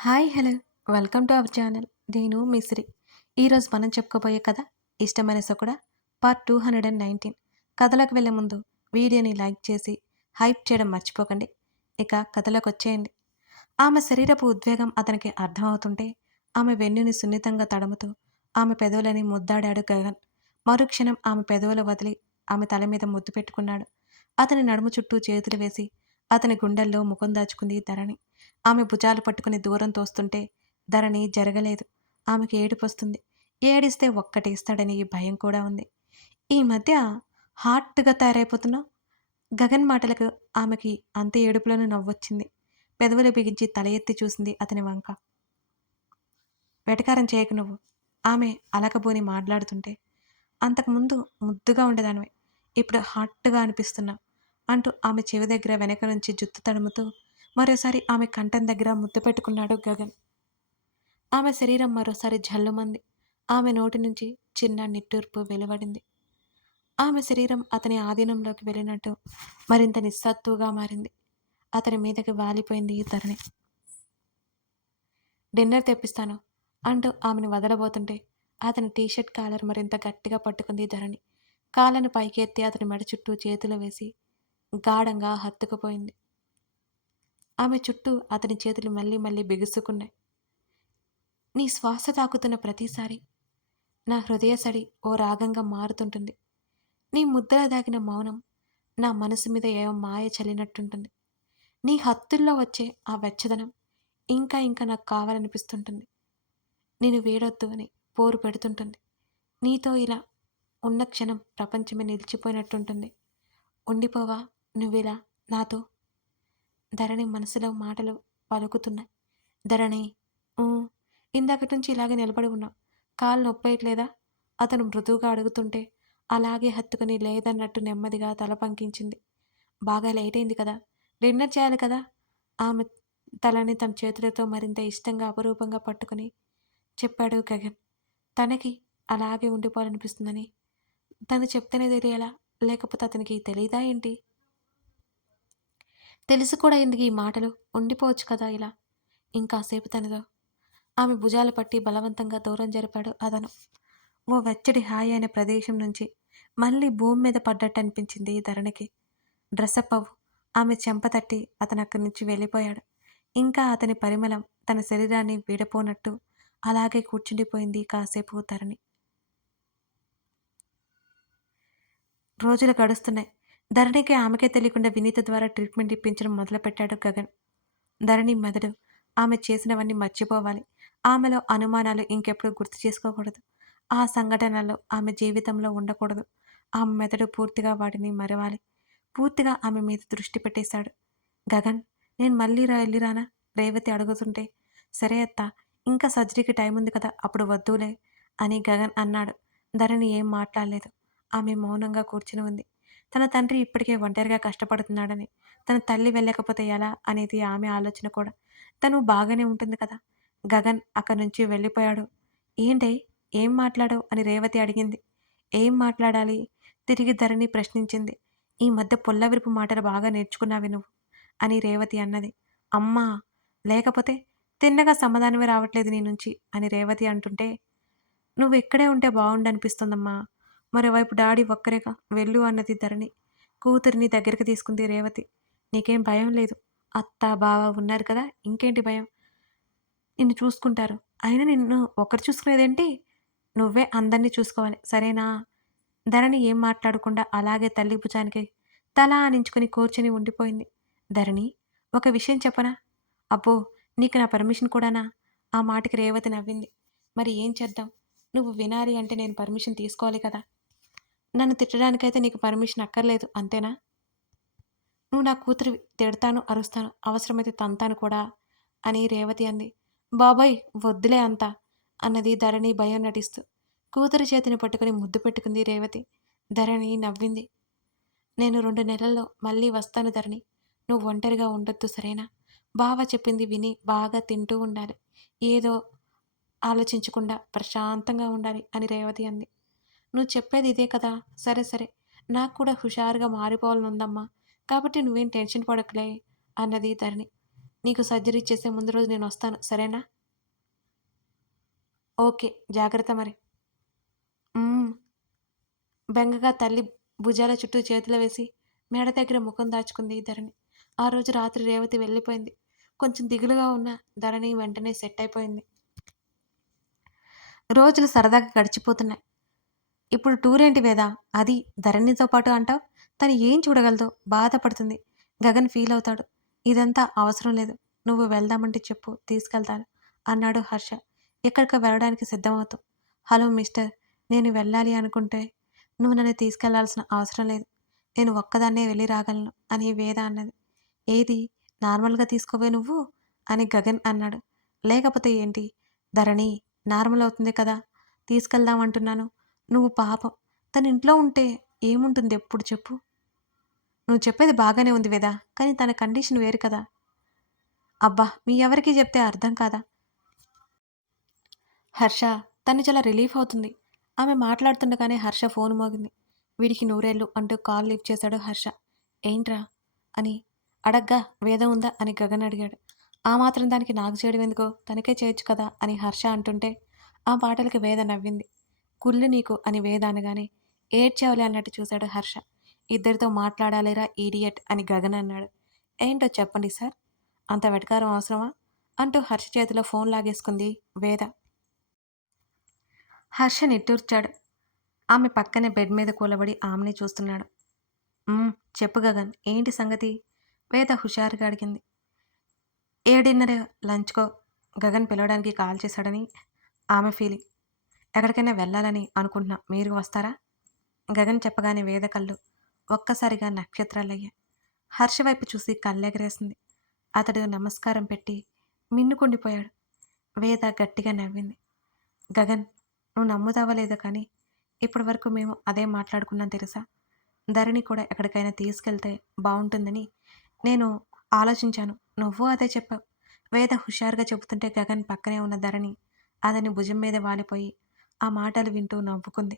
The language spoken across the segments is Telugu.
Hi hello welcome to our channel. నేను మిశ్రీ. ఈరోజు మనం చెప్పుకోబోయే కథ ఇష్టమైన సొకుడ పార్ట్ 219. కథలోకి వెళ్ళే ముందు వీడియోని లైక్ చేసి హైప్ చేయడం మర్చిపోకండి. ఇక కథలోకి వచ్చేయండి. ఆమె శరీరపు ఉద్వేగం అతనికి అర్థమవుతుంటే ఆమె వెన్నుని సున్నితంగా తడుముతూ ఆమె పెదవులని ముద్దాడాడు గగన్. మరుక్షణం ఆమె పెదవులు వదిలి ఆమె తల మీద ముద్దు పెట్టుకున్నాడు. అతని నడుము చుట్టూ చేతులు వేసి అతని గుండెల్లో ముఖం దాచుకుంది ధరణి. ఆమె భుజాలు పట్టుకుని దూరం తోస్తుంటే ధరణి జరగలేదు. ఆమెకి ఏడుపొస్తుంది. ఏడిస్తే ఒక్కటేస్తాడని భయం కూడా ఉంది. ఈ మధ్య హార్ట్‌గా తయారైపోతున్నావు. గగన్ మాటలకు ఆమెకి అంత ఏడుపులోనూ నవ్వొచ్చింది. పెదవులు బిగించి తల ఎత్తి చూసింది అతని వంక. వెటకారం చేయకు నువ్వు. ఆమె అలకబోని మాట్లాడుతుంటే అంతకుముందు ముద్దుగా ఉండేదానివి. ఇప్పుడు హార్ట్‌గా అనిపిస్తున్నావు అంటూ ఆమె చెవి దగ్గర వెనక నుంచి జుత్తు తడుముతూ మరోసారి ఆమె కంఠం దగ్గర ముద్దు పెట్టుకున్నాడు గగన్. ఆమె శరీరం మరోసారి జల్లుమంది. ఆమె నోటి నుంచి చిన్న నిట్టూర్పు వెలువడింది. ఆమె శరీరం అతని ఆధీనంలోకి వెళ్ళినట్టు మరింత నిస్సత్తుగా మారింది. అతని మీదకి వాలిపోయింది ధరణి. డిన్నర్ తెప్పిస్తాను అంటూ ఆమెను వదలబోతుంటే అతని టీషర్ట్ కాలర్ మరింత గట్టిగా పట్టుకుంది ధరణి. కాళ్ళను పైకి ఎత్తి అతని మెడ చుట్టూ చేతులు వేసి గాఢంగా హత్తుకుపోయింది. ఆమె చుట్టూ అతని చేతులు మళ్ళీ మళ్ళీ బిగుసుకున్నాయి. నీ శ్వాస తాకుతున్న ప్రతిసారి నా హృదయ సడి ఓ రాగంగా మారుతుంటుంది. నీ ముద్రలో దాగిన మౌనం నా మనసు మీద ఏవో మాయ చల్లినట్టుంటుంది. నీ హత్తుల్లో వచ్చే ఆ వెచ్చదనం ఇంకా ఇంకా నాకు కావాలనిపిస్తుంటుంది. నేను వేడొద్దు అని పోరు పెడుతుంటుంది. నీతో ఇలా ఉన్న క్షణం ప్రపంచమే నిలిచిపోయినట్టుంటుంది. ఉండిపోవా నువ్విలా నాతో? ధరణి మనసులో మాటలు పలుకుతున్నాయి. ధరణి, ఊ, ఇందాకటి నుంచి ఇలాగే నిలబడి ఉన్నావు. కాలు నొప్పేయట్లేదా? అతను మృదువుగా అడుగుతుంటే అలాగే హత్తుకుని లేదన్నట్టు నెమ్మదిగా తల పంకించింది. బాగా లేట్ అయింది కదా, డిన్నర్ చేయాలి కదా. ఆమె తలని తన చేతులతో మరింత ఇష్టంగా అపురూపంగా పట్టుకుని చెప్పాడు గగన్. తనకి అలాగే ఉండిపోవాలనిపిస్తుందని తను చెప్తేనే తెలియాలా, లేకపోతే అతనికి తెలీదా ఏంటి? తెలిసి కూడా ఎందుకు ఈ మాటలు? ఉండిపోవచ్చు కదా ఇలా ఇంకాసేపు తనతో. ఆమె భుజాలు పట్టి బలవంతంగా దూరం జరిపాడు అతను. ఓ వెచ్చడి హాయి అయిన ప్రదేశం నుంచి మళ్ళీ భూమి మీద పడ్డట్టు అనిపించింది ధరణికి. డ్రెస్అప్ అవ్వు. ఆమె చెంప తట్టి అతను అక్కడి నుంచి వెళ్ళిపోయాడు. ఇంకా అతని పరిమళం తన శరీరాన్ని విడపోనట్టు అలాగే కూర్చుండిపోయింది కాసేపు ధరణి. రోజులు గడుస్తున్నాయి. ధరణికి ఆమెకే తెలియకుండా వినీత ద్వారా ట్రీట్మెంట్ ఇప్పించడం మొదలుపెట్టాడు గగన్. ధరణి మెదడు ఆమె చేసినవన్నీ మర్చిపోవాలి. ఆమెలో అనుమానాలు ఇంకెప్పుడు గుర్తు చేసుకోకూడదు. ఆ సంఘటనలు ఆమె జీవితంలో ఉండకూడదు. ఆమె మెదడు పూర్తిగా వాటిని మరవాలి. పూర్తిగా ఆమె మీద దృష్టి పెట్టేశాడు. గగన్, నేను మళ్ళీ వెళ్ళిరానా? రేవతి అడుగుతుంటే సరే అత్త, ఇంకా సర్జరీకి టైం ఉంది కదా, అప్పుడు వద్దులే అని గగన్ అన్నాడు. ధరణి ఏం మాట్లాడలేదు. ఆమె మౌనంగా కూర్చుని ఉంది. తన తండ్రి ఇప్పటికే ఒంటరిగా కష్టపడుతున్నాడని, తన తల్లి వెళ్ళకపోతే ఎలా అనేది ఆమె ఆలోచన కూడా. తను బాగానే ఉంటుంది కదా. గగన్ అక్కడి నుంచి వెళ్ళిపోయాడు. ఏంటే, ఏం మాట్లాడావు అని రేవతి అడిగింది. ఏం మాట్లాడాలి? తిరిగి ధరణి ప్రశ్నించింది. ఈ మధ్య పొల్లవిరుపు మాటలు బాగా నేర్చుకున్నావి నువ్వు అని రేవతి అన్నది. అమ్మా, లేకపోతే తిన్నగా సమాధానమే రావట్లేదు నీ నుంచి అని రేవతి అంటుంటే, నువ్వు ఇక్కడే ఉంటే బాగుండనిపిస్తుందమ్మా. మరోవైపు డాడీ ఒక్కరేగా వెళ్ళు అన్నది ధరణి. కూతురిని దగ్గరికి తీసుకుంది రేవతి. నీకేం భయం లేదు. అత్త, బావ ఉన్నారు కదా, ఇంకేంటి భయం? నిన్ను చూసుకుంటారు. అయినా నిన్ను ఒకరు చూసుకునేదేంటి? నువ్వే అందరినీ చూసుకోవాలి, సరేనా? ధరణి ఏం మాట్లాడకుండా అలాగే తల్లి భుజానికి తల ఆనించుకుని కూర్చొని ఉండిపోయింది. ధరణి, ఒక విషయం చెప్పనా? అబ్బో, నీకు నా పర్మిషన్ కూడానా? ఆ మాటకి రేవతి నవ్వింది. మరి ఏం చేద్దాం? నువ్వు వినాలి అంటే నేను పర్మిషన్ తీసుకోవాలి కదా. నన్ను తిట్టడానికైతే నీకు పర్మిషన్ అక్కర్లేదు, అంతేనా? నువ్వు నా కూతురివి. తిడతాను, అరుస్తాను, అవసరమైతే తంతాను కూడా అని రేవతి అంది. బాబోయ్, వద్దులే అంతా అన్నది ధరణి భయం నటిస్తూ. కూతురి చేతిని పట్టుకుని ముద్దు పెట్టుకుంది రేవతి. ధరణి నవ్వింది. నేను 2 నెలల్లో మళ్ళీ వస్తాను ధరణి. నువ్వు ఒంటరిగా ఉండొద్దు, సరేనా? బావ చెప్పింది విని బాగా తింటూ ఉండాలి. ఏదో ఆలోచించకుండా ప్రశాంతంగా ఉండాలి అని రేవతి అంది. నువ్వు చెప్పేది ఇదే కదా. సరే సరే, నాకు కూడా హుషారుగా మారిపోవాలనుందమ్మా. కాబట్టి నువ్వేం టెన్షన్ పడకులే అన్నది ధరణి. నీకు సర్జరీ చేసే ముందు రోజు నేనొస్తాను. సరేనా? ఓకే. జాగ్రత్త మరి. హ్మ్. బెంగగా తల్లి భుజాల చుట్టూ చేతులు వేసి మెడ దగ్గర ముఖం దాచుకుంది ధరణి. ఆ రోజు రాత్రి రేవతి వెళ్ళిపోయింది. కొంచెం దిగులుగా ఉన్న ధరణి వెంటనే సెట్ అయిపోయింది. రోజులు సరదాగా గడిచిపోతున్నాయి. ఇప్పుడు టూరేంటి వేదా? అది ధరణితో పాటు అంటావు? తను ఏం చూడగలదో బాధపడుతుంది. గగన్ ఫీల్ అవుతాడు. ఇదంతా అవసరం లేదు. నువ్వు వెళ్దామంటే చెప్పు తీసుకెళ్తాను అన్నాడు హర్ష. ఎక్కడికో వెళ్ళడానికి సిద్ధమవుతూ. హలో మిస్టర్, నేను వెళ్ళాలి అనుకుంటే నువ్వు నన్ను తీసుకెళ్లాల్సిన అవసరం లేదు. నేను ఒక్కదాన్నే వెళ్ళి రాగలను అని వేద అన్నది. ఏది నార్మల్‌గా తీసుకోవే నువ్వు అని గగన్ అన్నాడు. లేకపోతే ఏంటి? ధరణి నార్మల్ అవుతుంది కదా! తీసుకెళ్దామంటున్నాను. నువ్వు పాపం తను ఇంట్లో ఉంటే ఏముంటుంది ఎప్పుడు చెప్పు? నువ్వు చెప్పేది బాగానే ఉంది వేదా! కానీ తన కండిషన్ వేరు కదా! అబ్బా! మీ ఎవరికీ చెప్తే అర్థం కాదా? హర్ష తను చాలా రిలీఫ్ అవుతుంది. ఆమె మాట్లాడుతుండగానే హర్ష ఫోన్ మోగింది. వీడికి నూరేళ్ళు అంటూ కాల్ లిఫ్ట్ చేశాడు హర్ష. ఏంట్రా? అని అడగ్గా వేద ఉందా అని గగన్ అడిగాడు. ఆ మాత్రం దానికి నాకు చేయడం ఎందుకో తనకే చేయొచ్చు కదా అని హర్ష అంటుంటే ఆ మాటలకి వేద నవ్వింది. కుళ్ళు నీకు అని వేద అనగానే ఏడ్చావులే అన్నట్టు చూశాడు హర్ష. ఇద్దరితో మాట్లాడాలిరా ఈడియట్ అని గగన్ అన్నాడు. ఏంటో చెప్పండి సార్, అంత వెటకారం అవసరమా అంటూ హర్ష చేతిలో ఫోన్ లాగేసుకుంది వేద. హర్ష నిట్టూర్చాడు. ఆమె పక్కనే బెడ్ మీద కూలబడి ఆమెని చూస్తున్నాడు. "హ్మ్. చెప్పు గగన్ ఏంటి సంగతి?" వేద హుషారుగా అడిగింది. 7:30 లంచ్‌కో గగన్ పిలవడానికి కాల్ చేశాడని ఆమె ఫీలింగ్. ఎక్కడికైనా వెళ్ళాలని అనుకుంటున్నా. మీరు వస్తారా? గగన్ చెప్పగానే వేద కళ్ళు ఒక్కసారిగా నక్షత్రాలయ్యాయి. హర్ష వైపు చూసి కళ్ళెగరేసింది. అతడు నమస్కారం పెట్టి మిన్నుకుండిపోయాడు. వేద గట్టిగా నవ్వింది. గగన్, నువ్వు నమ్ముతావో లేదో కానీ ఇప్పటి వరకు మేము అదే మాట్లాడుకున్నాం తెలుసా? ధరణి కూడా ఎక్కడికైనా తీసుకెళ్తే బావుంటుందని నేను ఆలోచించాను. నువ్వు అదే చెప్పావు. వేద హుషారుగా చెబుతుంటే గగన్ పక్కనే ఉన్న ధరణి అతని భుజం మీద వాలిపోయి ఆ మాటలు వింటూ నవ్వుకుంది.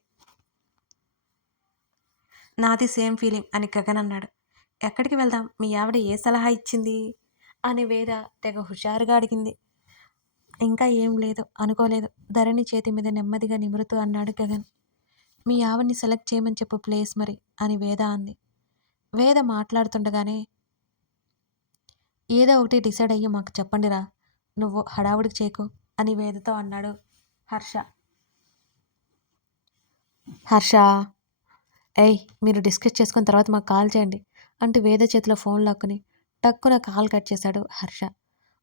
నాది సేమ్ ఫీలింగ్ అని గగన్ అన్నాడు. ఎక్కడికి వెళ్దాం? మీ ఆవిడ ఏ సలహా ఇచ్చింది? అని వేద తెగ హుషారుగా అడిగింది. ఇంకా ఏం లేదు, అనుకోలేదు. ధరణి చేతి మీద నెమ్మదిగా నిమురుతూ అన్నాడు గగన్. మీ ఆవిడ్ని సెలెక్ట్ చేయమని చెప్పు ప్లేస్ మరి అని వేద అంది. వేద మాట్లాడుతుండగానే ఏదో ఒకటి డిసైడ్ అయ్యి మాకు చెప్పండిరా, నువ్వు హడావుడికి చేయకు అని వేదతో అన్నాడు హర్ష. హర్ష, ఏయ్ మీరు డిస్కస్ చేసుకున్న తర్వాత మాకు కాల్ చేయండి అంటూ వేద చేతిలో ఫోన్ లాక్కుని టక్కున కాల్ కట్ చేశాడు హర్ష.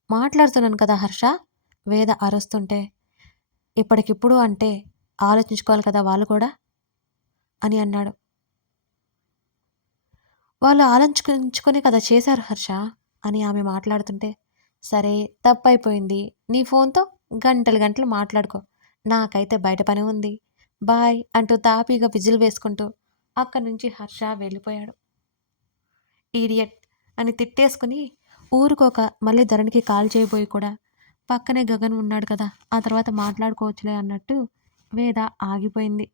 మాట్లాడుతున్నాను కదా హర్ష, వేద అరుస్తుంటే ఇప్పటికిప్పుడు అంటే ఆలోచించుకోవాలి కదా వాళ్ళు కూడా అని అన్నాడు. వాళ్ళు ఆలోచించుకుని కదా చేశారు హర్ష అని ఆమె మాట్లాడుతుంటే, సరే తప్పైపోయింది. నీ ఫోన్‌తో గంటలు గంటలు మాట్లాడుకో. నాకైతే బయట పని ఉంది. బాయ్ అంటూ తాపీగా విజిల్ వేసుకుంటూ అక్కడి నుంచి హర్ష వెళ్ళిపోయాడు. ఈడియట్ అని తిట్టేసుకుని ఊరుకోక మళ్ళీ ధరణికి కాల్ చేయబోయి కూడా పక్కనే గగన్ ఉన్నాడు కదా! ఆ తర్వాత మాట్లాడుకోవచ్చులే అన్నట్టు వేద ఆగిపోయింది.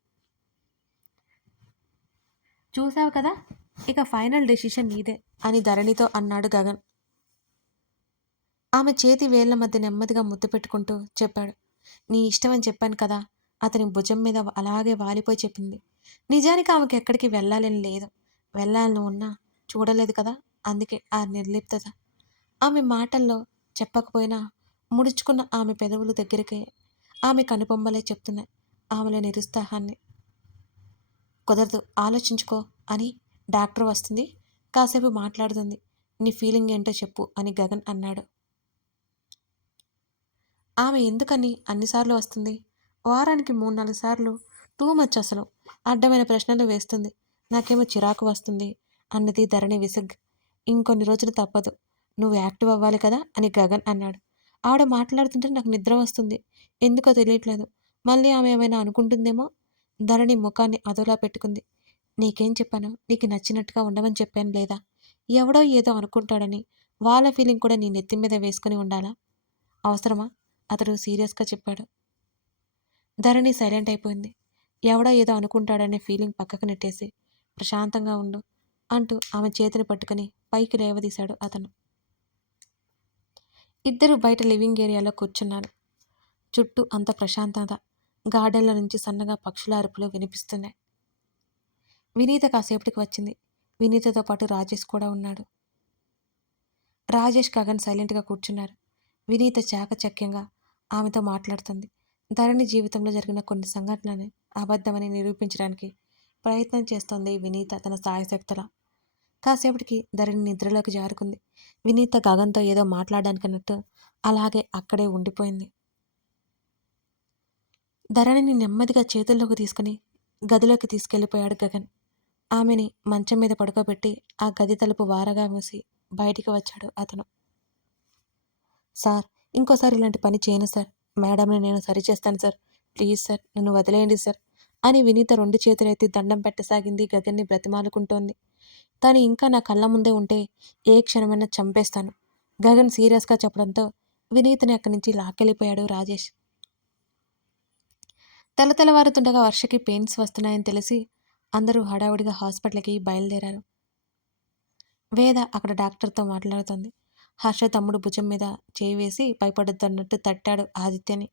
చూసావు కదా! ఇక ఫైనల్ డెసిషన్ నీదే అని ధరణితో అన్నాడు గగన్. ఆమె చేతి వేళ్ల మధ్య నెమ్మదిగా ముద్దు పెట్టుకుంటూ చెప్పాడు. నీ ఇష్టమని చెప్పాను కదా! అతని భుజం మీద అలాగే వాలిపోయి చెప్పింది. నిజానికి ఆమెకి ఎక్కడికి వెళ్ళాలని లేదు. వెళ్ళాలని ఉన్నా చూడలేదు కదా! అందుకే ఆ నిర్లిప్తత. ఆమె మాటల్లో చెప్పకపోయినా ముడుచుకున్న ఆమె పెదవులు దగ్గరికే ఆమె కనుబొమ్మలే చెప్తున్నాయి ఆమెలో నిరుత్సాహాన్ని. కుదరదు, ఆలోచించుకో అని డాక్టర్ వస్తుంది. కాసేపు మాట్లాడుతుంది. నీ ఫీలింగ్ ఏంటో చెప్పు అని గగన్ అన్నాడు. ఆమె ఎందుకని అన్నిసార్లు వస్తుంది? వారానికి 3, 4 సార్లు టూ మచ్ అసలు. అడ్డమైన ప్రశ్నలు వేస్తుంది. నాకేమో చిరాకు వస్తుంది అన్నది ధరణి విసుగ్. ఇంకొన్ని రోజులు తప్పదు. నువ్వు యాక్టివ్ అవ్వాలి కదా అని గగన్ అన్నాడు. ఆవిడ మాట్లాడుతుంటే నాకు నిద్ర వస్తుంది. ఎందుకో తెలియట్లేదు. మళ్ళీ ఆమె ఏమైనా అనుకుంటుందేమో. ధరణి ముఖాన్ని అదోలా పెట్టుకుంది. నీకేం చెప్పాను? నీకు నచ్చినట్టుగా ఉండమని చెప్పాను లేదా? ఎవడో ఏదో అనుకుంటాడని వాళ్ళ ఫీలింగ్ కూడా నీ నెత్తి మీద వేసుకుని ఉండాలా? అవసరమా? అతడు సీరియస్‌గా చెప్పాడు. ధరణి సైలెంట్ అయిపోయింది. ఎవడో ఏదో అనుకుంటాడనే ఫీలింగ్ పక్కకు నెట్టేసి, ప్రశాంతంగా ఉండు అంటూ ఆమె చేతిని పట్టుకుని పైకి లేవదీశాడు అతను. ఇద్దరు బయట లివింగ్ ఏరియాలో కూర్చున్నారు. చుట్టూ అంత ప్రశాంతత. గార్డెన్‌లో నుంచి సన్నగా పక్షుల అరుపులు వినిపిస్తున్నాయి. వినీత కాసేపటికి వచ్చింది. వినీతతో పాటు రాజేష్ కూడా ఉన్నాడు. రాజేష్, గగన్ సైలెంట్‌గా కూర్చున్నారు. వినీత చాకచక్యంగా ఆమెతో మాట్లాడుతుంది. ధరణి జీవితంలో జరిగిన కొన్ని సంఘటనలని అబద్ధమని నిరూపించడానికి ప్రయత్నం చేస్తోంది వినీత తన శాయశక్తులా. కాసేపటికి ధరణి నిద్రలోకి జారుకుంది. వినీత గగన్‌తో ఏదో మాట్లాడడానికన్నట్టు అలాగే అక్కడే ఉండిపోయింది. ధరణిని నెమ్మదిగా చేతుల్లోకి తీసుకుని గదిలోకి తీసుకెళ్ళిపోయాడు గగన్. ఆమెని మంచం మీద పడుకోబెట్టి ఆ గది తలుపు వారగా మూసి బయటికి వచ్చాడు అతను. సార్, ఇంకోసారి ఇలాంటి పని చేయను సార్. మేడంని నేను సరిచేస్తాను సార్. ప్లీజ్ సార్, నన్ను వదిలేయండి సార్ అని వినీత 2 చేతులెత్తి దండం పెట్టసాగింది. గగన్ని బ్రతిమాలుకుంటోంది. తను ఇంకా నా కళ్ళ ముందే ఉంటే ఏ క్షణమైనా చంపేస్తాను. గగన్ సీరియస్‌గా చెప్పడంతో వినీతని అక్కడి నుంచి లాక్కెళ్ళిపోయాడు రాజేష్. తెల్లవారుతుండగా వర్షకి పెయిన్స్ వస్తున్నాయని తెలిసి అందరూ హడావుడిగా హాస్పిటల్‌కి బయలుదేరారు. వేద అక్కడ డాక్టర్‌తో మాట్లాడుతోంది. హర్ష తమ్ముడు భుజం మీద చేయి వేసి భయపడొద్దన్నట్టు తట్టాడు ఆదిత్యని.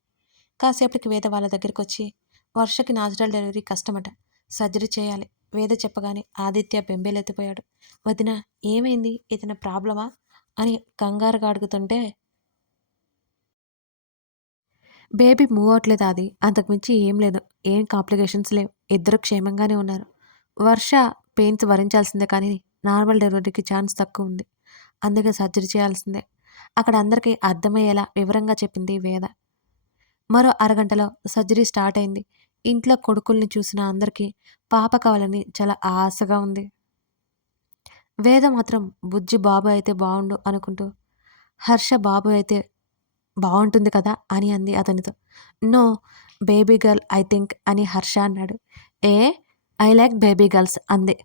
కాసేపటికి వేద వాళ్ళ దగ్గరికొచ్చి, వర్షకి నాచురల్ డెలివరీ కష్టమట. సర్జరీ చేయాలి. వేద చెప్పగానే ఆదిత్య బెంబేలెత్తిపోయాడు. వదినా, ఏమైంది? ఏదైనా ప్రాబ్లమా అని కంగారుగా అడుగుతుంటే, బేబీ మూవ్ అవ్వట్లేదు ఆది. అంతకుమించి ఏం లేదు. ఏం కాంప్లికేషన్స్ లేవు. ఇద్దరు క్షేమంగానే ఉన్నారు. వర్ష పెయిన్స్ భరించాల్సిందే కానీ నార్మల్ డెలివరీకి ఛాన్స్ తక్కువ ఉంది. అందుకే సర్జరీ చేయాల్సిందే. అక్కడ అందరికీ అర్థమయ్యేలా వివరంగా చెప్పింది వేద. మరో అరగంటలో సర్జరీ స్టార్ట్ అయింది. ఇంట్లో కొడుకుల్ని చూసిన అందరికీ పాప కావాలని చాలా ఆశగా ఉంది. వేద మాత్రం బుజ్జి బాబు అయితే బావుండు అనుకుంటూ, హర్ష బాబు అయితే బావుంటుంది కదా అని అంది అతనితో. No, baby girl I think అని హర్ష అన్నాడు. ఏ, ఐ లైక్ బేబీ గర్ల్స్ అంది.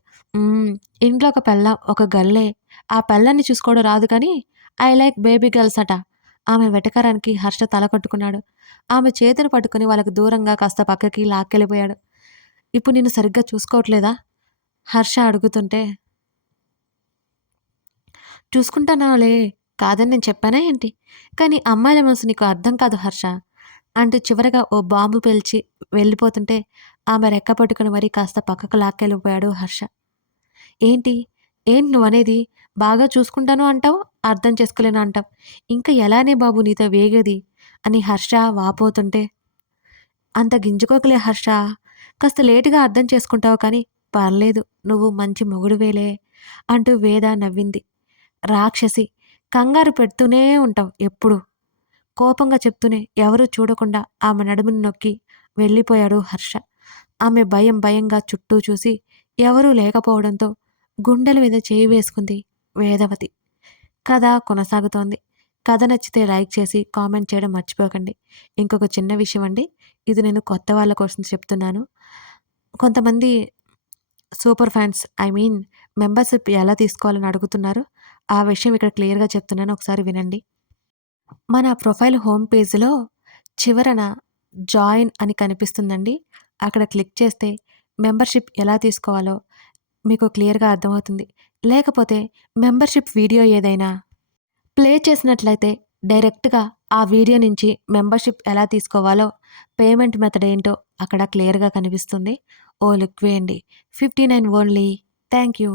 ఇంట్లో ఒక పెళ్ళాం, ఒక గర్లే. ఆ పెళ్ళాన్ని చూసుకోవడం రాదు కానీ ఐ లైక్ బేబీ గర్ల్స్ అట. ఆమె వెటకారానికి హర్ష తల కొట్టుకున్నాడు. ఆమె చేతులు పట్టుకుని వాళ్ళకి దూరంగా కాస్త పక్కకి లాక్కెళ్ళిపోయాడు. ఇప్పుడు నిన్ను సరిగ్గా చూసుకోవట్లేదా? హర్ష అడుగుతుంటే, చూసుకుంటానాలే, కాదని నేను చెప్పానా ఏంటి? కానీ అమ్మాయిల మనసు నీకు అర్థం కాదు హర్ష అంటూ చివరగా ఓ బాంబు పేల్చి వెళ్ళిపోతుంటే ఆమె రెక్క పట్టుకుని మరీ కాస్త పక్కకు లాక్కెళ్ళిపోయాడు హర్ష. ఏంటి? ఏంటి నువ్వనేది? బాగా చూసుకుంటాను అంటావు, అర్థం చేసుకోలేను అంటావు. ఇంకా ఎలానే బాబు నీతో వేగేది అని హర్ష వాపోతుంటే, అంత గింజుకోకలే హర్ష. కాస్త లేటుగా అర్థం చేసుకుంటావు కానీ పర్లేదు, నువ్వు మంచి మొగుడువేలే అంటూ వేద నవ్వింది. రాక్షసి, కంగారు పెడుతూనే ఉంటావు ఎప్పుడు. కోపంగా చెప్తూనే ఎవరూ చూడకుండా ఆమె నడుముని నొక్కి వెళ్ళిపోయాడు హర్ష. ఆమె భయంగా చుట్టూ చూసి ఎవరూ లేకపోవడంతో గుండెల మీద చేయి వేసుకుంది వేదవతి. కథ కొనసాగుతోంది. కథ నచ్చితే లైక్ చేసి కామెంట్ చేయడం మర్చిపోకండి. ఇంకొక చిన్న విషయం అండి. ఇది నేను కొత్త వాళ్ళ కోసం చెప్తున్నాను. కొంతమంది super fans, I mean membership ఎలా తీసుకోవాలని అడుగుతున్నారు. ఆ విషయం ఇక్కడ క్లియర్‌గా చెప్తున్నాను. ఒకసారి వినండి. మన ప్రొఫైల్ హోమ్ పేజ్‌లో చివరన జాయిన్ అని కనిపిస్తుందండి. అక్కడ క్లిక్ చేస్తే మెంబర్‌షిప్ ఎలా తీసుకోవాలో మీకు క్లియర్‌గా అర్థమవుతుంది. లేకపోతే మెంబర్‌షిప్ వీడియో ఏదైనా ప్లే చేసినట్లయితే డైరెక్ట్‌గా ఆ వీడియో నుంచి మెంబర్‌షిప్ ఎలా తీసుకోవాలో, పేమెంట్ మెథడ్ ఏంటో అక్కడ క్లియర్‌గా కనిపిస్తుంది. ఓ లుక్ వేయండి. 59 ఓన్లీ. Thank you.